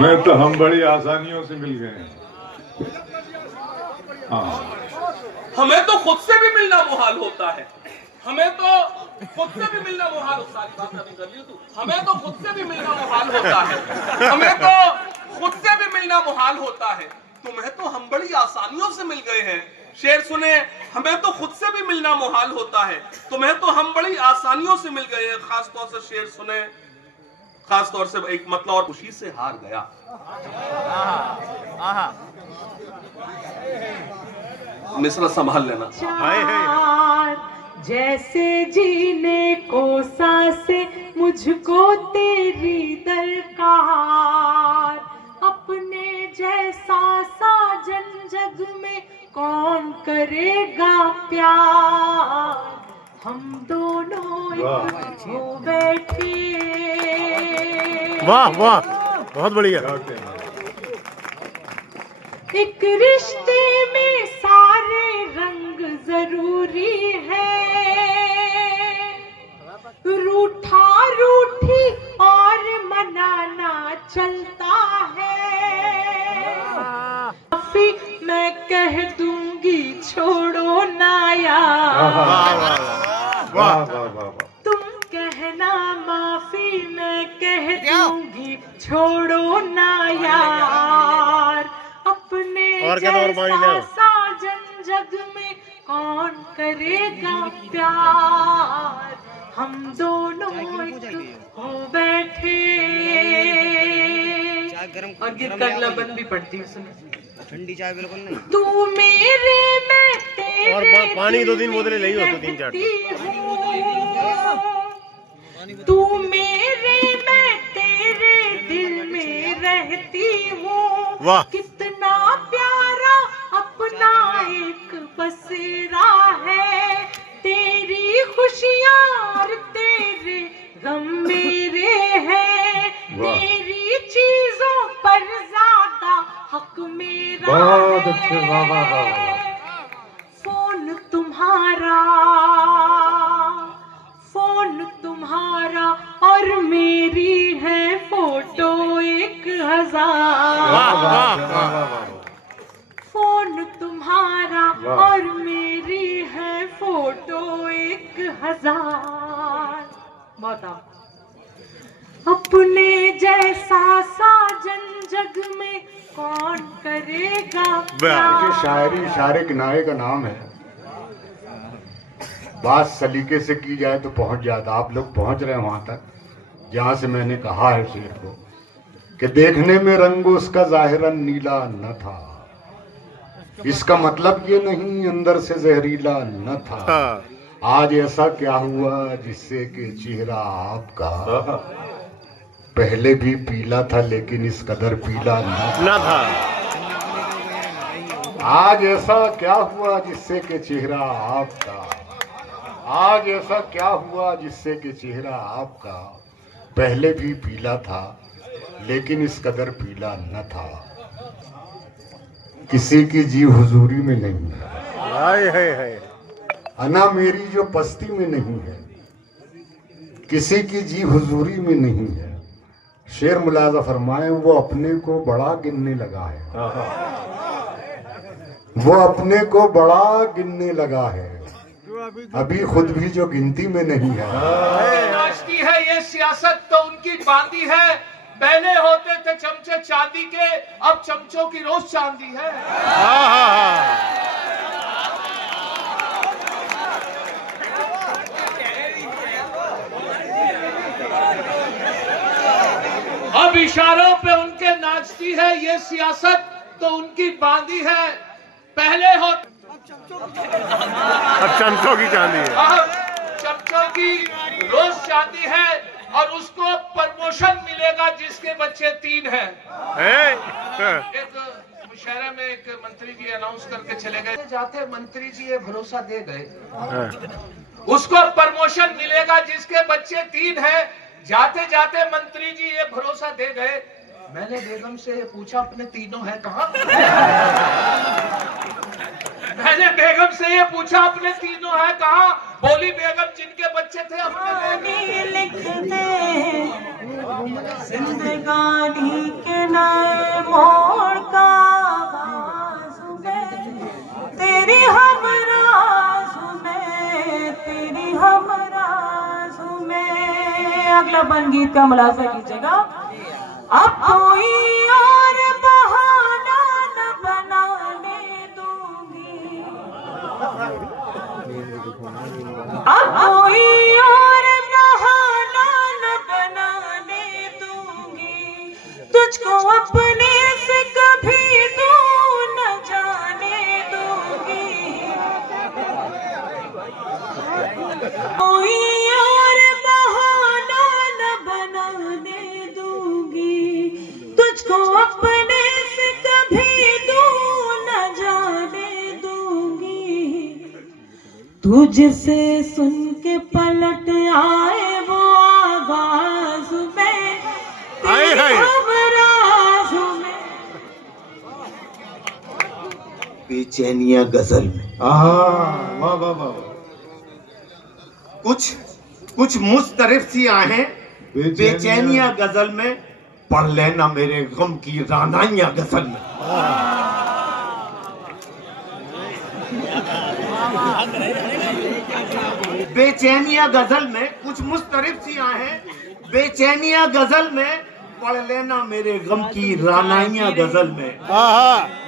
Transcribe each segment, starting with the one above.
हमें तो हम बड़ी आसानियों से मिल गए हैं। हाँ, हमें तो खुद से भी मिलना मुहाल होता है। हमें तो खुद से भी मिलना मुहाल होता है। सारी बात अभी कर ली तू। हमें तो खुद से भी मिलना मुहाल होता है। हमें तो खुद से भी मिलना मुहाल होता है। तुम्हें तो हम बड़ी आसानियों से मिल गए हैं। शेर सुने, हमें तो खुद से भी मिलना मुहाल होता है, तुम्हें तो हम बड़ी आसानियों से मिल गए हैं। खास तौर से शेर सुने, खास तौर से एक मतलब और खुशी से हार गया। मिश्रा संभाल लेना। जैसे जीने को सांसे मुझको तेरी दरकार, अपने जैसा साजन जग में कौन करेगा प्यार, हम दोनों एक हो बैठे। वाह वाह, बहुत बढ़िया। एक रिश्ते में सारे रंग जरूरी है, रूठा रूठी और मनाना चलता है। माफी मैं कह दूंगी छोड़ो ना यार, तुम कहना माफी मैं कह दूंगी छोड़ो ना यार, अपने जैसा साजन जग में कौन करेगा प्यार, हम दोनों एक हो बैठे। और गीत का अगला बंद भी पड़ती है, सुनो। ठंडी चाय बिल्कुल नहीं। तू मेरे मैं तेरे, और पानी 2-3 बोतलें ले हो, 2-3-4। तू मेरे मैं तेरे दिल में रहती हूँ। वाह, कितना प्यारा अपना एक बसेरा है, तेरी खुशियाँ और तेरे गम मेरे हैं, तेरी चीजों पर ज्यादा हक मेरा बहुत है। अच्छे, वाह वाह वाह। फोन तुम्हारा और मेरी है फोटो 1000। फोन तुम्हारा और मेरी है फोटो 1000। बताओ, अपने जैसा साजन जग में कौन करेगा प्यार। शायरी इशारे किनारे का नाम है। बात सलीके से की जाए तो पहुंच जाता। आप लोग पहुंच रहे हैं वहां तक जहां से मैंने कहा है शेर को कि देखने में रंग उसका जाहिरन नीला न था, इसका मतलब ये नहीं अंदर से जहरीला न था। आज ऐसा क्या हुआ जिससे कि चेहरा आपका पहले भी पीला था लेकिन इस कदर पीला न था। आज ऐसा क्या हुआ जिससे कि चेहरा आपका, आज ऐसा क्या हुआ जिससे कि चेहरा आपका पहले भी पीला था लेकिन इस कदर पीला न था। किसी की जी हुजूरी में नहीं है, अना मेरी जो पस्ती में नहीं है, किसी की जी हुजूरी में नहीं है। शेर मुलाजा फरमाए, वो अपने को बड़ा गिनने लगा है, वो अपने को बड़ा गिनने लगा है, अभी खुद भी जो गिनती में नहीं है। नाचती है ये सियासत तो उनकी बांदी है, पहले होते थे चमचे चांदी के, अब चमचों की रोज चांदी है। अब इशारों पे उनके नाचती है ये सियासत तो उनकी बांदी है, पहले हो अब चमचों की चांदी है, चमचों की रोज चांदी है। और उसको प्रमोशन मिलेगा जिसके बच्चे 3 हैं। एक मुशायरे में एक मंत्री जी अनाउंस करके चले गए, जाते मंत्री जी ये भरोसा दे गए उसको प्रमोशन मिलेगा जिसके बच्चे 3 हैं। जाते जाते मंत्री जी ये भरोसा दे गए, मैंने बेगम से पूछा अपने तीनों हैं कहाँ? मैंने बेगम से ये पूछा अपने तीनों हैं कहाँ? बोली बेगम जिनके बच्चे थे अपने लिख दे जिंदगानी के नए मोड़ का बाजू में तेरी हम राजू में, तेरी हम राजू में। अगला बन गीत का मुलाजा कीजिएगा। अब कोई और बहाना न बनाने दूंगी, अब कोई और बहाना न बनाने दूंगी, तुझको अपने से कभी दूर न जाने दूंगी। कोई और बहाना न बनाने दूंगी, तुझको अपने से कभी दूर न जाने दूंगी। तुझसे सुन के पलट आए वो आवाज में, हाय हाय। आवाज में। बेचैनिया गजल में वाह वाह वाह। कुछ मुस्तरिफ सी आहें बेचैनिया गजल में, पढ़ लेना मेरे गम की रानाइया गजल में। बेचैनिया गजल में कुछ मुस्तरिफ सी आहें बेचैनिया गजल में, पढ़ लेना मेरे गम की रानाइया गजल में।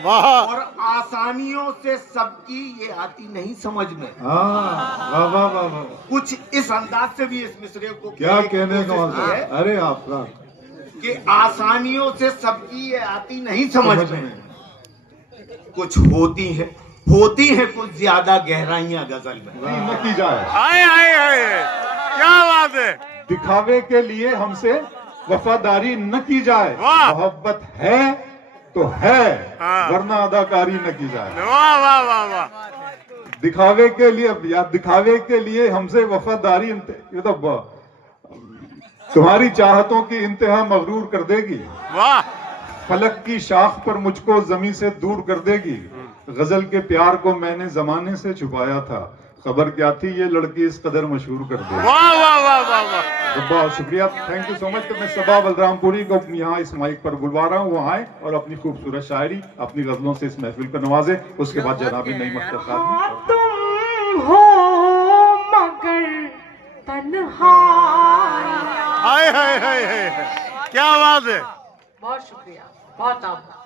वाह और आसानियों से सबकी ये आती नहीं समझ में। वाह वाह वाह वाह। कुछ इस अंदाज से भी इस मिसरे को क्या कहने का कोशिश की है मतलब? अरे आपका कि आसानियों से सबकी ये आती नहीं समझ में, कुछ होती है कुछ ज्यादा गहराइयां गजल में। न की जाए। आए आए आए, क्या बात है। दिखावे के लिए हमसे वफादारी न की जाए। वाह। मोहब्बत है तो है, हाँ। वरना अदाकारी न की जाए। वाह वाह वाह वाह। दिखावे के लिए या दिखावे के लिए हमसे वफादारी ये तो तुम्हारी चाहतों की इंतहा मगरूर कर देगी। वाह फलक की शाख पर मुझको जमीन से दूर कर देगी। गजल के प्यार को मैंने जमाने से छुपाया था, खबर क्या थी ये लड़की इस कदर मशहूर कर देगी। वाह वाह वाह वाह वाह। बहुत शुक्रिया, थैंक यू सो मच। तो मैं सबा बलरामपुरी को यहाँ इस माइक पर बुलवा रहा हूँ, वो आए और अपनी खूबसूरत शायरी अपनी गजलों से इस महफिल को नवाजे। उसके बाद जनाबी नई मकसद हाँ, तुम हो मगर तन्हा। हाय हाय हाय हाय, क्या बात है। बहुत शुक्रिया, बहुत आभार।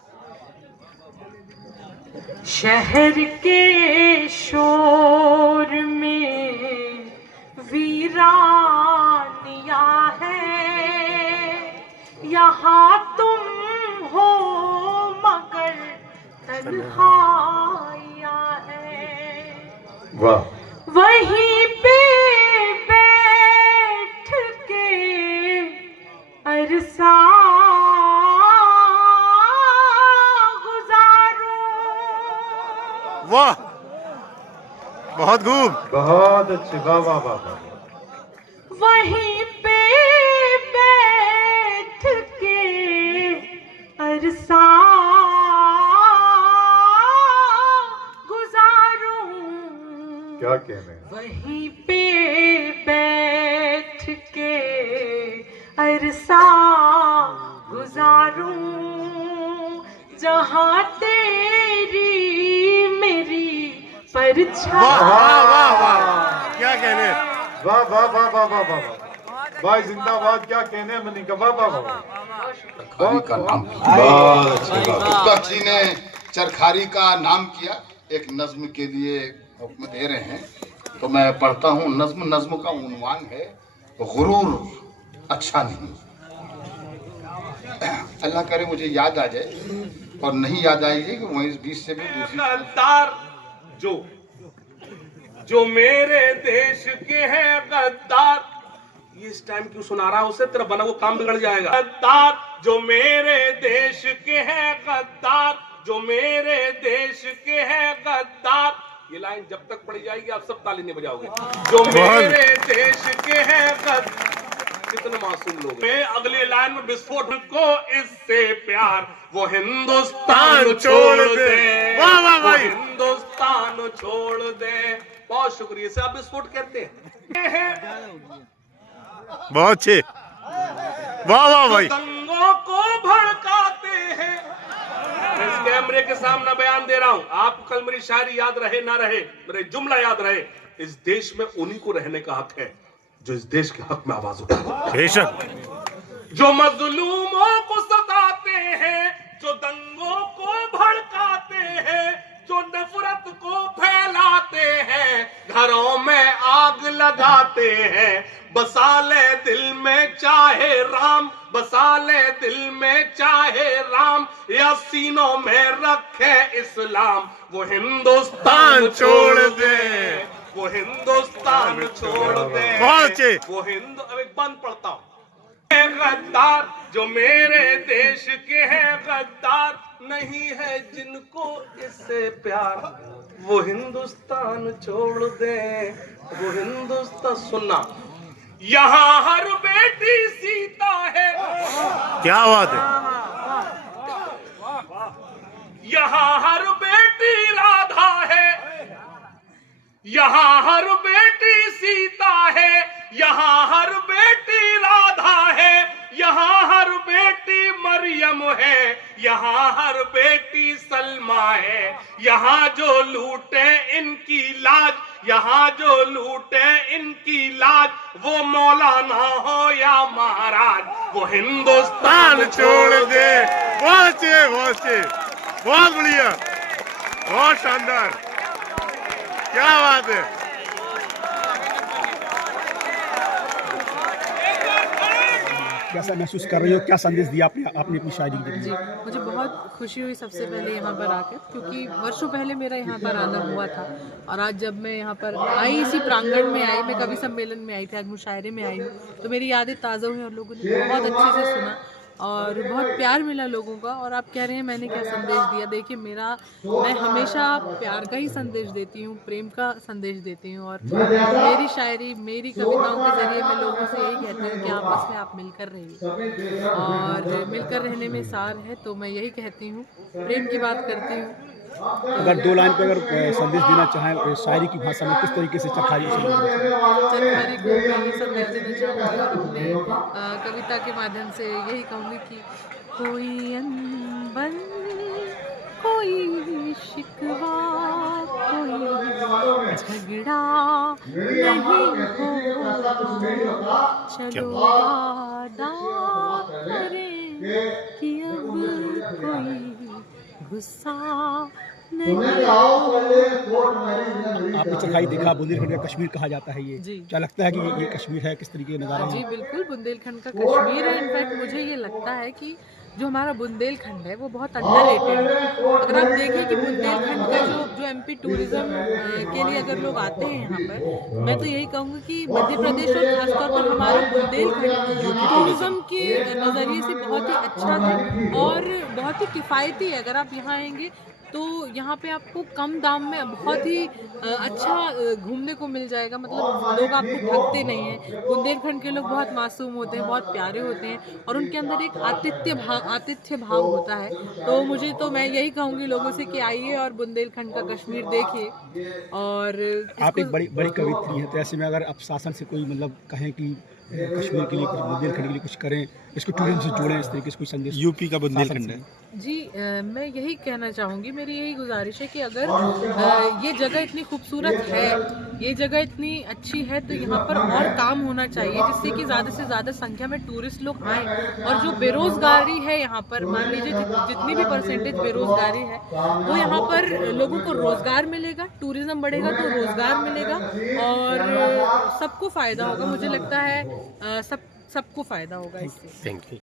शहर के शोर में वीरानिया है, यहाँ तुम हो मगर तन्हाइया है। वाह। वहीं पे बैठ के अरसा वाह, बहुत खूब, बहुत अच्छे। वाह वाह वाह वाह। वहीं पे बैठ के अरसा गुजारूं, क्या कहने। वहीं पे बैठ के अरसा गुजारूं, जहां तेरी मेरी परछाई। वाह वाह वाह, क्या कहने। वाह वाह वाह वाह वाह वाह। भाई जिंदाबाद, क्या कहने मनी का। वाह वाह वाह। चरखारी का नाम तुगलक जी ने चरखारी का नाम किया। एक नज्म के लिए हुक्म दे रहे हैं तो मैं पढ़ता हूँ। नज्म का उन्वान है गुरूर अच्छा नहीं। अल्लाह करे मुझे याद आ जाए, और नहीं याद आएगी कि वहीं बीच से भी दूसरी। गद्दार जो मेरे देश के हैं गद्दार, ये इस टाइम क्यों सुना रहा है उसे? तेरा बना वो काम बिगड़ जाएगा। गद्दार जो मेरे देश के हैं गद्दार, जो मेरे देश के हैं गद्दार। ये लाइन जब तक पढ़ी जाएगी आप सब ताली नहीं बजाओगे। जो मेरे देश के हैं गद्दार, कितने मासूम लोग। मैं अगली लाइन में विस्फोट को इससे प्यार वो हिंदुस्तान छोड़ दे। वाह वाह वो भाई, हिंदुस्तान छोड़ दे। बहुत शुक्रिया से आप विस्फोट कहते हैं। बहुत अच्छे। वाह वाह भाई, दंगों को भड़काते हैं। मैं इस कैमरे के सामने बयान दे रहा हूं, आप कल मेरी शायरी याद रहे ना रहे, मेरे जुमला याद रहे, इस देश में उन्हीं को रहने का हक है जो इस देश के हक में आवाज उठाए, बेशक। जो मजलूमों को सताते हैं, जो दंगों को भड़काते हैं, जो नफरत को फैलाते हैं, घरों में आग लगाते हैं। बसा ले दिल में चाहे राम, बसा ले दिल में चाहे राम, या सीनों में रखे इस्लाम, वो हिंदुस्तान छोड़ दे, वो हिंदुस्तान छोड़ दे, बहुत अच्छे। वो हिंदू। अब एक बंद पढ़ता हूं। गद्दार जो मेरे देश के हैं, गद्दार नहीं है जिनको इससे प्यार, वो हिंदुस्तान छोड़ दे, वो हिंदुस्तान। सुनना, यहाँ हर बेटी सीता है, क्या बात है, यहाँ हर बेटी राधा है, यहाँ हर बेटी सीता है, यहाँ हर बेटी राधा है, यहाँ हर बेटी मरियम है, यहाँ हर बेटी सलमा है। यहाँ जो लूटे इनकी लाज, यहाँ जो लूटे इनकी लाज, वो मौलाना हो या महाराज, वो हिंदुस्तान छोड़ दे। बहुत अच्छे, बहुत अच्छे, बहुत बढ़िया, बहुत शानदार, क्या बात है। कैसा महसूस कर रही हो, क्या संदेश दिया आपने अपनी शायरी के जी, लिए? मुझे बहुत खुशी हुई सबसे पहले यहाँ पर आकर, क्योंकि वर्षों पहले मेरा यहाँ पर आना हुआ था। और आज जब मैं यहाँ पर आई, इसी प्रांगण में आई, मैं कवि सम्मेलन में आई थी, आज मुशायरे में आई हूँ, तो मेरी यादें ताज़ा हुई और लोगों ने बहुत अच्छे से सुना और बहुत प्यार मिला लोगों का। और आप कह रहे हैं मैंने क्या संदेश दिया, देखिए मैं हमेशा प्यार का ही संदेश देती हूँ, प्रेम का संदेश देती हूँ। और मेरी शायरी, मेरी कविताओं के जरिए मैं लोगों से यही कहती हूँ कि आपस में आप मिलकर रहिए, और मिलकर रहने में सार है। तो मैं यही कहती हूँ, प्रेम की बात करती हूँ। अगर 2 लाइन पे अगर संदेश देना चाहें शायरी की भाषा में, किस तरीके से चरखारी चरखारी को यही संदेश देना चाहूँगी और अपने कविता के माध्यम से यही कहूँगी कि कोई अनबन, कोई शिकवा, कोई झगड़ा नहीं हो, चलो वादा करें कि अब कोई गुस्सा नहीं। आपने चरखाई देखा, बुंदेलखंड का कश्मीर कहा जाता है ये, जी। क्या लगता है कि ये कश्मीर है, किस तरीके के नज़ारा जी है? बिल्कुल, बुंदेलखंड का कश्मीर है। इनफैक्ट मुझे ये लगता है कि जो हमारा बुंदेलखंड है वो बहुत अंडररेटेड है। अगर आप देखें कि बुंदेलखंड का जो एमपी टूरिज्म के लिए अगर लोग आते हैं यहाँ पर, मैं तो यही कहूँगी कि मध्य प्रदेश और खासतौर पर हमारा बुंदेलखंड टूरिज्म के नज़रिए से बहुत ही अच्छा है और बहुत ही किफ़ायती है। अगर आप यहाँ आएंगे तो यहाँ पे आपको कम दाम में बहुत ही अच्छा घूमने को मिल जाएगा। मतलब लोग आपको ठगते नहीं हैं। बुंदेलखंड के लोग बहुत मासूम होते हैं, बहुत प्यारे होते हैं और उनके अंदर एक आतिथ्य भाव होता है। तो मैं यही कहूँगी लोगों से कि आइए और बुंदेलखंड का कश्मीर देखिए। और आप एक बड़ी कवित्री हैं, तो ऐसे में अगर आप शासन से कोई मतलब कहें कि कश्मीर के लिए कुछ, बुंदेलखंड के लिए कुछ करें, इसको टूरिज्म से जोड़ें, इस तरीके से कोई संदेश यूपी का बुंदेलखंड है जी, मैं यही कहना चाहूँगी, मेरी यही गुजारिश है कि अगर ये जगह इतनी खूबसूरत है, ये जगह इतनी अच्छी है, तो यहाँ पर और काम होना चाहिए जिससे कि ज़्यादा से ज़्यादा संख्या में टूरिस्ट लोग आएँ। और जो बेरोज़गारी है यहाँ पर, मान लीजिए जितनी भी परसेंटेज बेरोज़गारी है, वो यहाँ पर लोगों को रोज़गार मिलेगा, टूरिज़्म बढ़ेगा तो रोज़गार मिलेगा और सबको फ़ायदा होगा। मुझे लगता है सबको फ़ायदा होगा इससे। Thank you.